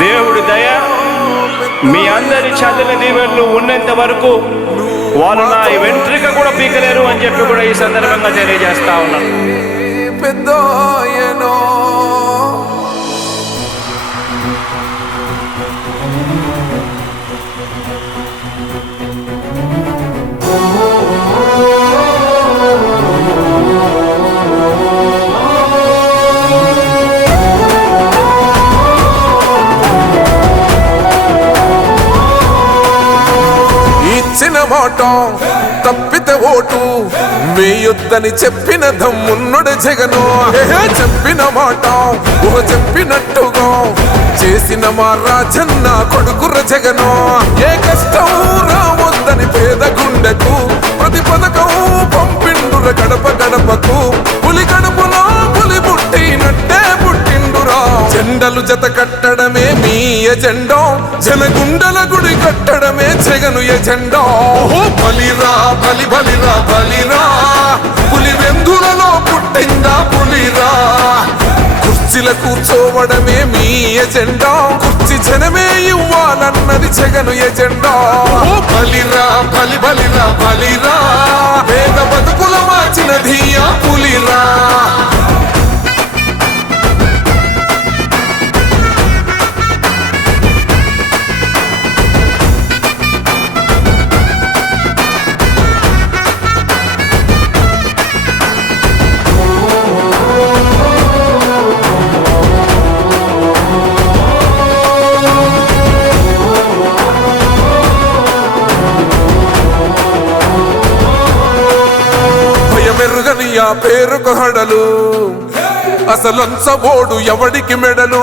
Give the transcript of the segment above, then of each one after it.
దేవుడి దయ మీ అందరి చల్లని దీవెనలు ఉన్నంత వరకు వాళ్ళు నా వెంట్రిక కూడా పీకలేరు అని చెప్పి కూడా ఈ సందర్భంగా తెలియజేస్తా ఉన్నాను. ఇచ్చిన మాట తప్పితే ఓటు వేయొద్దని చెప్పిన దమ్మున్నడు జగను. చెప్పిన మాట చెప్పినట్టుగా చేసిన మా రాజన్న కొడుకుర జగను. ఏ కష్టం రావద్దని పేద గుండెకు ప్రతి పథకం పంపిండుర గడప గడపకు. పులి గడపలో పులి పుట్టినట్టే పుట్టిండురా. జెండలు జత కట్టడమే మీ ఎజెండా, జనగుండల గుడి కట్టడమే జగను ఎజెండా. బలిరా బలి బలిరా బలిరా, పులి వెందులలో పుట్టిందా పులిరా. కుర్చీల కూర్చోవడమే మీ ఎజెండా, కుర్చీ జనమే ఇవ్వాలన్నది జగను ఎజెండా. బలిరా బలి బలిరా బలిరా, పేద బతుకుల మార్చినది ఆ పులిరా. మెరుగని ఆ పేరుకు హడలు, అసలంచబోడు ఎవడికి మెడలు.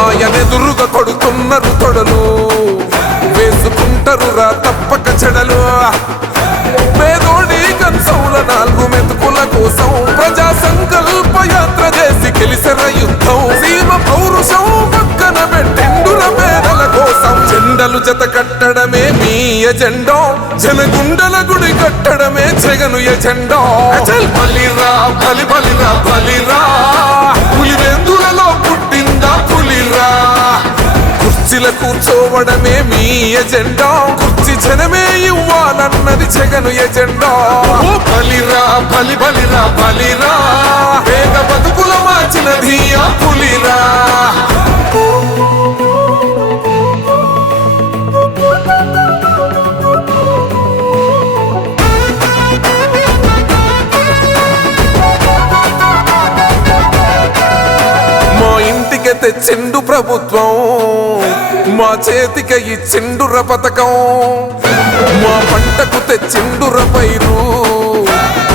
ఆయనెదురుగా కొడుతున్నారు తొడలు, వేసుకుంటారు రా తప్పక చెడలు. పేదోడి కంచంల 4 మెతుకుల కోసం ప్రజా సంకల్ప యాత్ర చేసి గెలిసిన యుద్ధం. సీమ పౌరుషం పక్కన పెట్టిండుల పేదల కోసం. జెండలు జత కట్టడమే మీ ఎజెండా, జనగుండల గుడి కట్టడమే జగను ఎజెండా. బలిరా బలి బలిరా బలిరా, పులి వెందులలో పుట్టిందా పులిరా. కుర్చీల కూర్చోవడమే మీ ఎజెండా, కుర్చీ జనమే ఇవ్వాలన్నది జగను ఎజెండా. బలిరా బలి బలిరా బలిరా, పేద బతుకుల మార్చినది ఆ పులిరా. తెచ్చిండు ప్రభుత్వం, మా చేతికి ఇచ్చిండుర పథకం. మా పంటకు తెచ్చిండుర పైరు,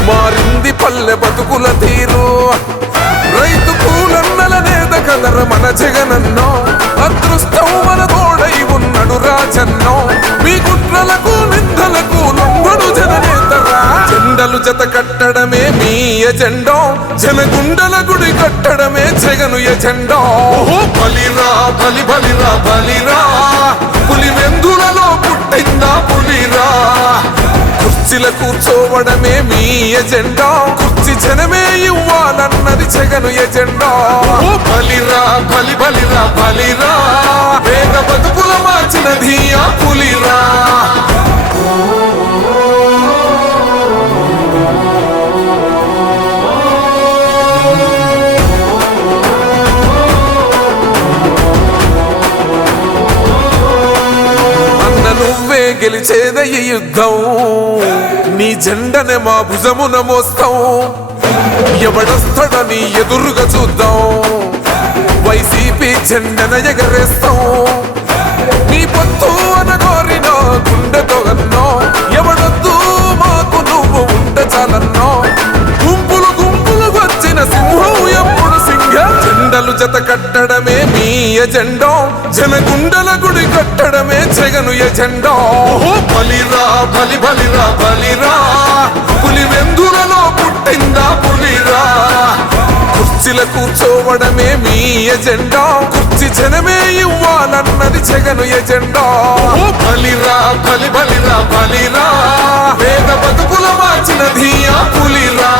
మారింది పల్లె బతుకుల తీరు. రైతు కూలన్నల నేత కదర మన జగనన్నో, అదృష్టం మన తోడై ఉన్నడు రాజన్నో. మీ కుట్రలకు నిందలకు లొంగడు జననేతరా. జెండలు జత కట్టడమే మీ ఎజెండా, జనగుండల గుడి కట్టడమే జగను ఎజెండా. బలిరా బలి బలిరా బలిరా, పులి వెందులలో పుట్టిందా పులిరా. కుర్చీల కూర్చోవడమే మీ ఎజెండా, కుర్చీ జనమే ఇవ్వాలన్నది జగను ఎజెండా. బలిరా బలి బలిరా బలిరా, పేద బతుకుల మార్చినది ఆ పులిరా. నువ్వే గెలిచేద ఈ యుద్ధం, నీ జెండనే మా భుజమున మోస్తాం. ఎవడొస్తాడని ఎదురుగా చూద్దాం, వైసీపీ జెండన ఎగరేస్తాం. నీ పొత్తు అనగోరిన గుండెతో అన్నో, ఎవడొద్దు మాకు నువ్వు ఉంటే చాలన్నో. గుంపులు గుంపులు వచ్చిన సింహం ఎప్పుడు సింగ. జెండలు జత కట్టడమే మీ ఎజెండా, జనగుండల గుడి కట్టడమే జగను ఎజెండా. బలిరా బలి బలిరా బలిరా, పులి వెందులలో పుట్టిందా పులిరా. కుర్చీల కూర్చోవడమే మీ ఎజెండా, కుర్చీ జనమే ఇవ్వాలన్నది జగను ఎజెండా. బలిరా బలి బలిరా బలిరా, పేద బతుకుల మార్చినది ఆ పులిరా.